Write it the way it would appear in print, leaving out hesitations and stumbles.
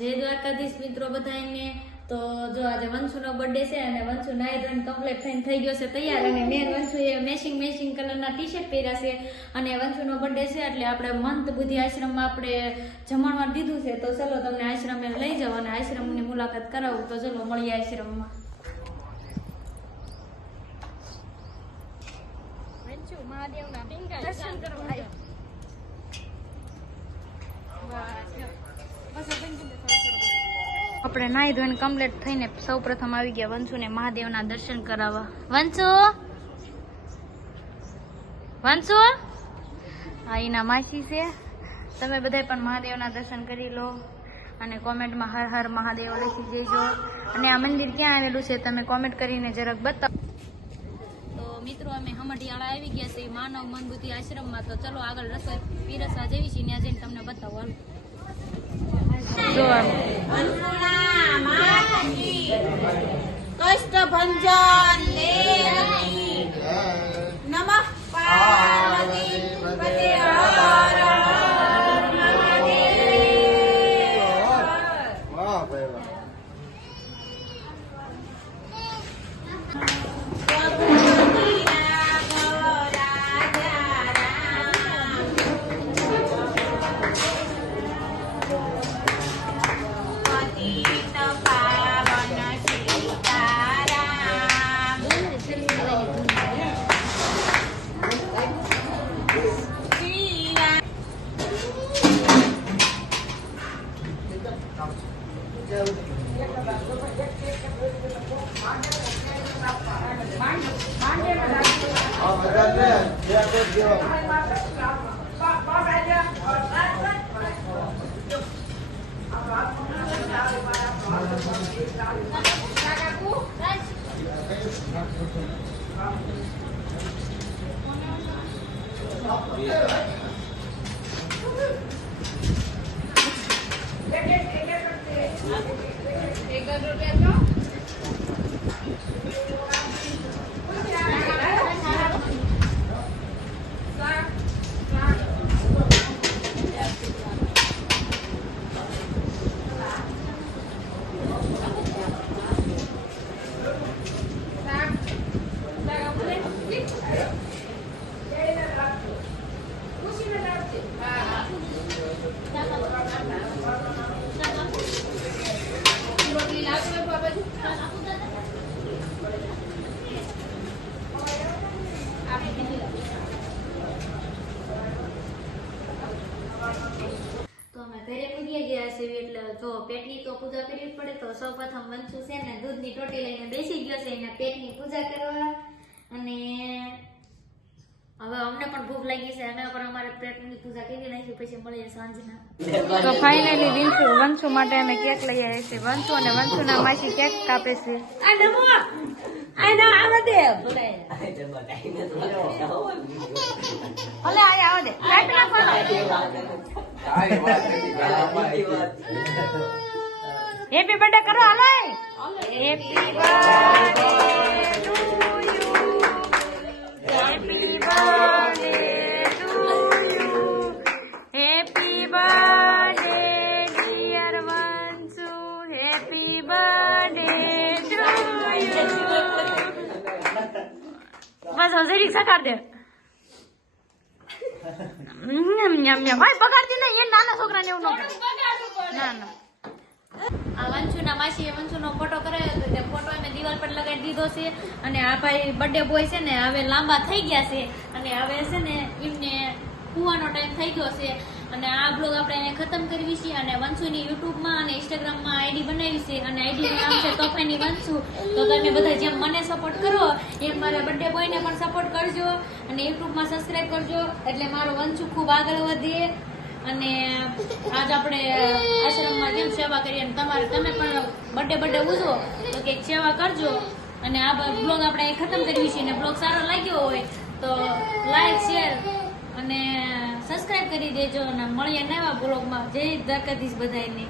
જય દ્વારકાધીશ મિત્રો બધાને। તો જો આજે વંશુનો બર્થડે છે અને વંશુ નાઈ ધોઈને કમ્પ્લીટ થઈને થઈ ગયો છે તૈયાર અને મેન વંશુએ મેચિંગ કલરના ટી-શર્ટ પહેર્યા છે અને વંશુનો બર્થડે છે એટલે આપણે મંત બુદ્ધિ આશ્રમમાં આપણે જમણવાર દીધું છે। તો ચલો તમને આશ્રમે લઈ જાવ અને આશ્રમની મુલાકાત કરાવું। તો ચલો મળીએ આશ્રમમાં। વંશુ મહાદેવના પિંગા દર્શન કરવા આવ્યો। આપણે નાઈ ધોઈને કમ્પ્લીટ થઈને સૌ પ્રથમ આવી ગયા વંશુને મહાદેવના દર્શન કરાવવા। વંશુ આ એના માસી છે। તમે બધા પણ મહાદેવના દર્શન કરી લો અને કોમેન્ટમાં હર હર મહાદેવ લખી દેજો અને આ મંદિર ક્યાં આવેલું છે તમે કોમેન્ટ કરીને જરાક બતાવો। તો મિત્રો અમે હમઢિયાળા આવી ગયા છે માનવ મનબુદ્ધિ આશ્રમમાં। તો ચલો આગળ રસોઈ પીરસવા જેવી છે ત્યાં જઈને તમને બતાવો। કષ્ટ ભંજન નમઃ પાર્વતી પતે હર જો પેટની તો પૂજા કરવી પડે। તો સૌપ્રથમ વંશુ છે ને દૂધની ટોટી લઈને બેસી ગયો છે એના પેટની પૂજા કરવા અને હવે અમને પણ ભૂખ લાગી છે અમે પણ અમારે પેટની પૂજા કરી નાખી પછી મળીએ સાંજના। તો ફાઇનલી વંશુ માટે અમે કેક લઈ આવ્યા છે। વંશુ અને વંશુના માસી કેક કાપે છે। આ નમો આ ના આવા દે ભલે આય આવા દે કાટ હેપી બર્થડે કરો હાલો happy birthday to you happy birthday to you happy birthday dear Vanshu happy birthday to you બસ હજરી સકાર દે ભાઈ બગાડતી નહીં એ નાના છોકરાને એવું ન કરે ના ના આ વંશુના માસીએ વંશુનો ફોટો કરાવ્યો હતો તે ફોટો અમે દિવાલ પર લગાવી દીધો છે અને આ ભાઈ બર્થડે બોય છે ને હવે લાંબા થઈ ગયા છે અને હવે છે ને એમને કુવાનો ટાઈમ થઈ ગયો છે અને આ બ્લોગ આપણે અહીંયા ખતમ કરવી છે અને વંશુની યુટ્યુબમાં અને ઇન્સ્ટાગ્રામમાં આઈડી બનાવી છે અને આઈડીનું નામ છે તોફાની વંશુ। તો તમે બધા જેમ મને સપોર્ટ કરો એમ મારા બર્થડે બોયને પણ સપોર્ટ કરજો અને યુટ્યુબમાં સબસ્ક્રાઈબ કરજો એટલે મારો વંશુ ખૂબ આગળ વધે અને આજ આપણે આશ્રમમાં જેમ સેવા કરીએ અને તમે પણ બર્થડે ઉજવો તો કંઈક સેવા કરજો અને આ બ્લોગ આપણે ખતમ કરવી છે અને બ્લોગ સારો લાગ્યો હોય તો લાઈક શેર અને સબસ્ક્રાઇબ કરી દેજો અને મળીએ નવા બ્લોગમાં। જય દ્વારકાધીશ બધાને।